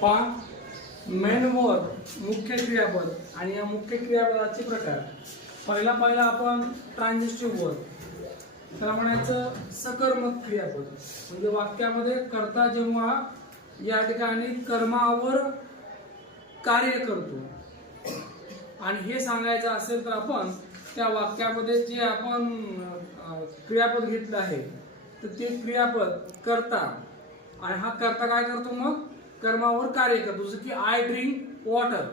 पहा, main verb मुख्य क्रियापद आणि या मुख्य क्रियापदाचे प्रकार. पहिला आपण ट्रान्झिटिव्ह वर्ब, त्याला म्हणायचं सकर्मक क्रियापद. म्हणजे वाक्यामध्ये कर्ता जेव्हा या ठिकाणी कर्मावर कार्य करतो आणि हे सांगायचं असेल तर आपण त्या वाक्यामध्ये जे आपण क्रियापद घेतलं आहे तर ते क्रियापद कर्ता, आणि हा कर्ता काय करतो, मग कर्मावर कार्य करतो. जसं की आय ड्रिंक वॉटर.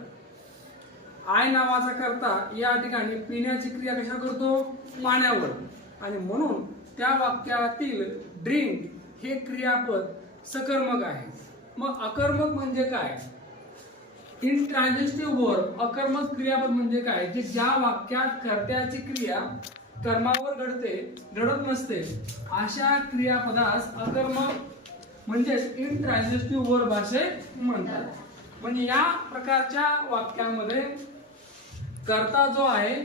आय नावाचा कर्ता या ठिकाणी पिण्याची क्रिया कशा करतो, पाण्यावर, आणि म्हणून त्या वाक्यातील ड्रिंक हे क्रियापद सकर्मक आहे. मग अकर्मक म्हणजे काय? इंट्रान्झिटिव्ह वर्ब अकर्मक क्रियापद म्हणजे काय? जे ज्या वाक्यात कर्त्याची क्रिया कर्मावर घडत नसते अशा क्रियापदास अकर्मक म्हणजे इंट्रान्झिटिव्ह वर्ब असे म्हणतात. म्हणजे या प्रकारच्या वाक्यामध्ये कर्ता जो आहे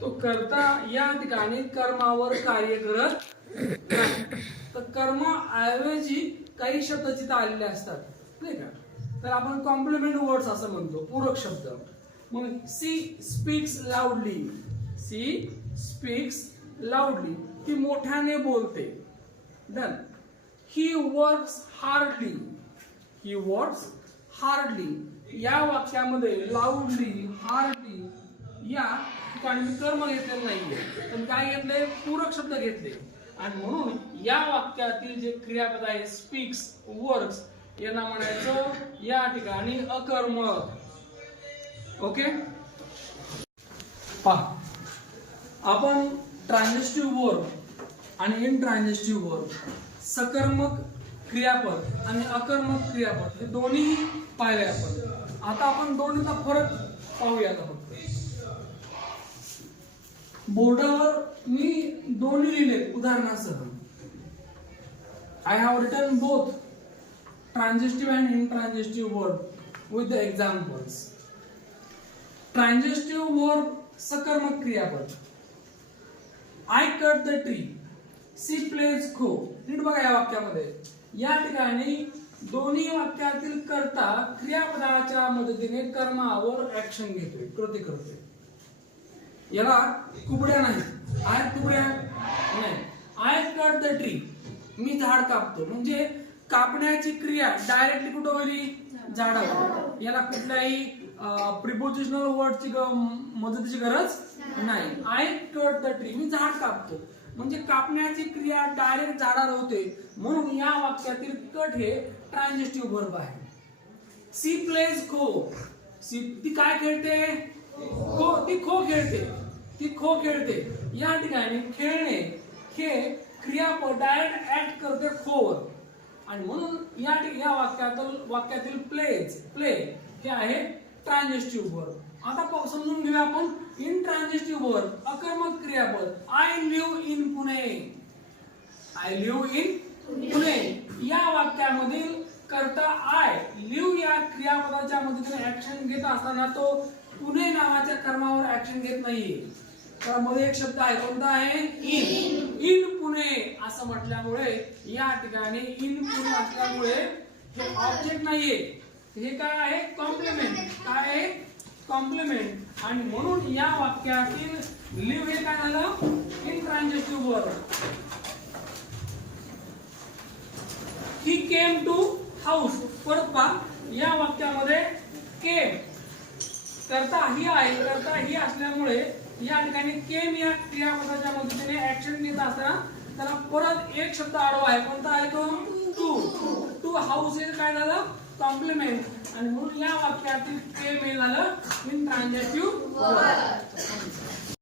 तो कर्ता या ठिकाणी कर्मावर कार्य करत नाही. तर कर्म ऐवजी काही शब्द तिथे आलेले असतात, नाही का? तर आपण कॉम्प्लिमेंट वर्ड्स असं म्हणतो, पूरक शब्द. मग she speaks loudly. She speaks loudly, ती मोठ्याने बोलते. Done. He works hardly. He works hardly या वाक्यामध्ये लाऊडली, हार्डली या ठिकाणी मी कर्म घेतलेलं नाहीये, पण काय घेतले, पूरक शब्द घेतले. आणि म्हणून या वाक्यातील जे क्रियापद आहे स्पीक्स, वर्क्स, यांना म्हणायचं या ठिकाणी अकर्मक. ओके, पहा, आपण ट्रान्झिटिव्ह वर्ब आणि इनट्रान्झिटिव्ह वर्ब, सकर्मक क्रियापद आणि अकर्मक क्रियापद हे दोन्ही पाहिले आपण. आता आपण दोन्हीचा फरक पाहूया. फक्त बोर्डावर मी दोन्ही लिहिले उदाहरणासह. I have written both transitive and intransitive verb with the examples. Transitive verb सकर्मक क्रियापद. I cut the tree. She plays खो. नीट बघा या वाक्यामध्ये. या ठिकाणी दोन्ही वाक्यातील कर्ता क्रियापदाच्या मदतीने कर्मावर ऍक्शन घेतोय, कृती करतोय. याला कुबड्या नाही. आय कुबड्या नाही. आय कट द ट्री, मी झाड कापतो. म्हणजे कापण्याची क्रिया डायरेक्टली कुठं होईल, झाडावर. याला कुठल्याही प्रिपोजिशनल वर्डची मदतीची गरज नाही. आय कट द ट्री, मी झाड कापतो. म्हणजे कापण्याची क्रिया डायरेक्ट झाडावर होते, म्हणून या वाक्यातील कट हे ट्रान्झिटिव्ह वर्ब आहे. सी प्लेज खो. ती काय खेळते, खो. ती खो खेळते. ती खो खेळते. या ठिकाणी खेळणे हे क्रियापद डायरेक्ट ऍक्ट करते खोवर, आणि म्हणून या वाक्यातील प्ले हे आहे ट्रान्झिटिव्ह वर्ब. आता समजून घेऊया आपण इनट्रान्झिटिव्ह वर्ब, अकर्मक क्रियापद. I live in Pune. I live in Pune या वाक्यामधील कर्ता आय लिव्ह या क्रियापदाच्या मदतीने ऍक्शन घेत असताना तो पुणे नावाच्या कर्मावर ऍक्शन घेत नाहीये. त्यामध्ये एक शब्द आहे, कोणता आहे, इन. इन पुणे असं म्हटल्यामुळे या ठिकाणी इन पुणे असल्यामुळे हे ऑब्जेक्ट नाहीये, हे काय आहे, कॉम्प्लिमेंट. काय आहे, कॉम्प्लिमेंट. आणि म्हणून या वाक्यातील लिव्ह हे काय झालं, intransitive verb. He came to house. परत पहा, या वाक्यामध्ये केम कर्ता ही आहे. कर्ता ही असल्यामुळे या ठिकाणी केम या क्रियापदाच्या मदतीने ऍक्शन घेत असताना त्याला परत एक शब्द आडवा आहे, कोणता आहे तो, टू. टू हाऊस हे काय झालं, कॉम्प्लिमेंट. आणि म्हणून या वाक्यातील केम हे झालं इनट्रान्झिटिव्ह वर्ब.